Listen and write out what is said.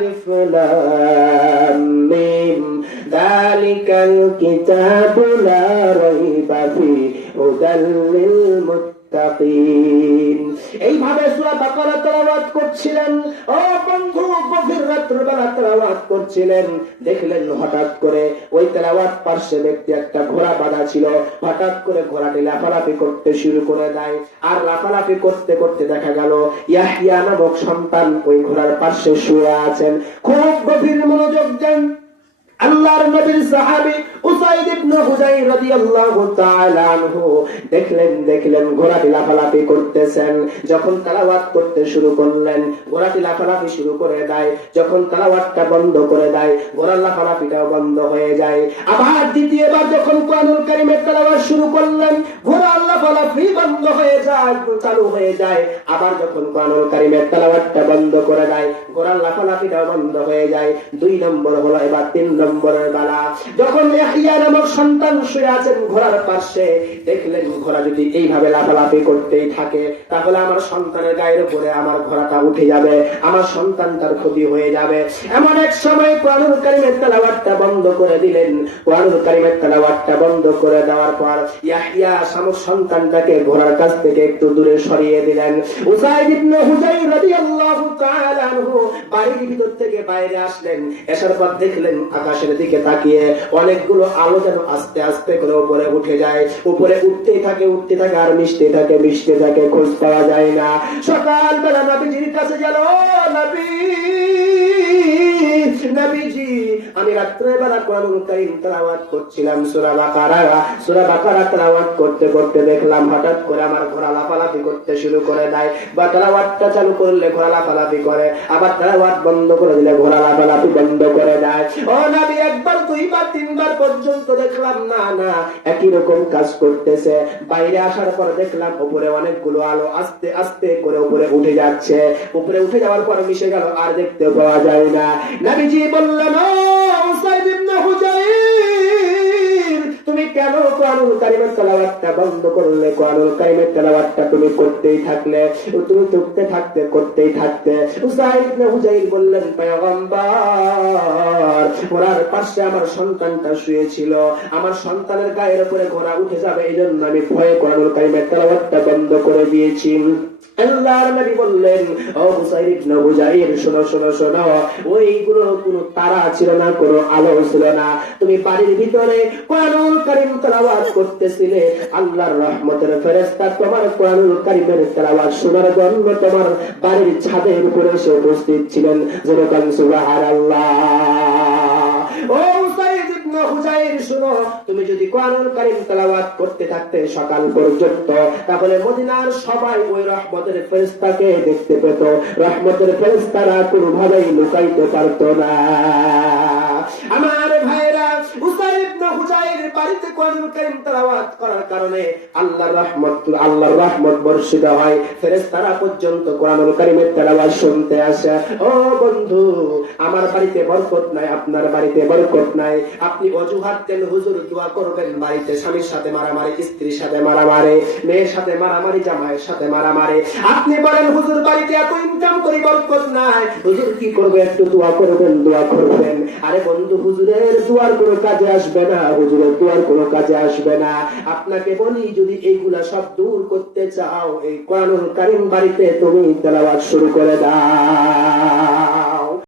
আলিফ লাম মিম যালিকাল কিতাবু লা রাইবা ফিহি হুদাল লিল মুত্তাকিন। এইভাবে সূরা বাকারা তেলাওয়াত করছিলেন। ও বন্ধু, গভীর রাত্রিবেলা তেলাওয়াত করছিলেন, দেখলেন হঠাৎ করে ওই তেলাওয়াত পার্শ্বে ব্যক্তি একটা ঘোড়া বাঁধা ছিল। হঠাৎ করে ঘোড়াটি লাফালাফি করতে শুরু করে দেয়। আর লাফালাফি করতে করতে দেখা গেল ইয়াহইয়া নামক সন্তান ওই ঘোড়ার পার্শ্বে শুয়ে আছেন। খুব গভীর মনোযোগ দেন। আল্লাহর নবীর সাহাবী উসাইদ ইবনে হুযাইর রাদিয়াল্লাহু তাআলা আনহু দেখলেন ঘোড়াটি লাফালাফি করতেছেন। যখন তেলাওয়াত করতে শুরু করলেন, ঘোড়াটি লাফালাফি শুরু করে দেয়। যখন তেলাওয়াতটা বন্ধ করে দেয়, ঘোড়ার লাফালাফিটাও বন্ধ হয়ে যায়। আবার দ্বিতীয়বার যখন কোরআনুল কারীমের তেলাওয়াত শুরু করলেন, ঘোড়ার লাফালাফি বন্ধ হয়ে যায়, চালু হয়ে যায়। আবার যখন কোরআনুল কারীমের তেলাওয়াতটা বন্ধ করে দেয়, ঘোড়ার লাফালাফিটাও বন্ধ হয়ে যায়। 2 নম্বর হলো এবার 3 নম্বরের বেলা, যখন ইয়াহইয়া নামক সন্তান শুয়ে আছেন ঘোড়ার পাশে, দেখলেন ঘোড়া যদি এইভাবে লাফালাফি করতেই থাকে তাহলে আমার সন্তানের গায়ের উপরে আমার ঘোড়াটা উঠে যাবে, আমার সন্তানটার ক্ষতি হয়ে যাবে। এমন এক সময় কোরআনুল কারীমের তেলাওয়াতটা বন্ধ করে দিলেন। কোরআনুল কারীমের তেলাওয়াতটা বন্ধ করে দেওয়ার পর ইয়াহইয়া নামক সন্তানটাকে ঘোড়ার কাছ থেকে একটু দূরে সরিয়ে দিলেন। উসাইদ ইবনে হুযাইর রাদিয়াল্লাহু তাআলা আনহু বাড়ির ভিতর থেকে বাইরে আসলেন। আসার পর দেখলেন আকাশের দিকে তাকিয়ে অনেকগুলো আলো যেন আস্তে আস্তে করে উপরে উঠে যায়। উপরে উঠতেই থাকে আর মিশতে থাকে, খোঁজ পাওয়া যায় না। সকালবেলা নবীজির কাছে গেল, নবীজি আমি রাত্রেবেলা কোরআনুল কারীম তেলাওয়াত করছিলাম সূরা বাকারা তেলাওয়াত করতে করতে দেখলাম হঠাৎ করে আমার ঘোড়া লাফালাফি করতে শুরু করে দেয়। বা তেলাওয়াতটা চালু করলে ঘোড়া লাফালাফি করে, আবার তেলাওয়াত বন্ধ করে দিলে ঘোড়া লাফালাফি বন্ধ করে দেয়। ও নবী, একবার 2বার 3বার পর্যন্ত দেখলাম না একই রকম কাজ করতেছে। বাইরে আসার পর দেখলাম উপরে অনেকগুলো আলো আস্তে আস্তে করে উপরে উঠে যাচ্ছে। উপরে উঠে যাওয়ার পর মিশে গেল, আর দেখতে পাওয়া যায় না। নবীজি বললেন, ও উসাইদ ইবনে হুযাইর, তুমি কেন কোরআনুল কারীমের তেলাওয়াতটা বন্ধ করলে? কোরআনুল কারীমের তেলাওয়াতটা তুমি করতেই থাকলে, তুমি করতেই থাকতে। উসাইদ ইবনে হুযাইর বললেন, পয়গম্বর, ঘোড়ার পাশে আমার সন্তানটা শুয়েছিল, আমার সন্তানের গায়ের উপরে ঘোড়া উঠে যাবে, এই জন্য আমি ভয়ে কোরআনুল কারীমের তেলাওয়াতটা বন্ধ করে দিয়েছি। আল্লাহর নবী বললেন, ও উসাইদ ইবনে হুযাইর, শোনো, ওইগুলো কোনো তারা ছিল না, কোনো আলো ছিল না। তুমি বাড়ির ভিতরে কোরআনুল কারীম তেলাওয়াত করতেছিলে, আল্লাহর রহমতের ফেরেশতা তোমার কোরআনুল কারীমের তেলাওয়াত শোনার জন্য তোমার বাড়ির ছাদের উপরে এসে উপস্থিত ছিলেন। যেরকম সুবহানাল্লাহ। ও উসাইদ ইবনে হুযাইর, শোনো, তুমি যদি কোরআনুল কারীম তেলাওয়াত করতে থাকতে সকাল পর্যন্ত, তাহলে মদিনার সবাই ওই রহমতের ফেরেশতাকে দেখতে পেত। রহমতের ফেরেশতারা কোনোভাবেই লুকাইতে পারত না। আমার ভাইরা, উসাইদ ইবনে হুযাইর বাড়িতে কোরআনুল কারীম তেলাওয়াত করার কারণে আল্লাহর রহমত বর্ষিত হয়। ফেরেশতারা পর্যন্ত কোরআনুল কারীমের তেলাওয়াত শুনতে আসে। ও বন্ধু, আমার বাড়িতে বরকত নাই, আপনার বাড়িতে বরকত নাই। আপনি অজুহাত দেন, হুজুর দোয়া করবেন, বাড়িতে স্বামীর সাথে মারামারি, স্ত্রীর সাথে মারামারি, মেয়ের সাথে মারামারি, জামাইয়ের সাথে মারামারি। আপনি বলেন, হুজুর বাড়িতে এত ইনকাম করি, বরকত নাই, হুজুর কি করবে? একটু দোয়া করবেন। আরে বন্ধু, হুজুরের দুয়ার কোনো কাজে আসবে না, হুজুরের দুয়ার কোনো কাজে আসবে না। আপনাকে বলি, যদি এইগুলা সব দূর করতে চাও, এই কোরআনুল কারীম বাড়িতে তুমি তেলাওয়াত শুরু করে দাও।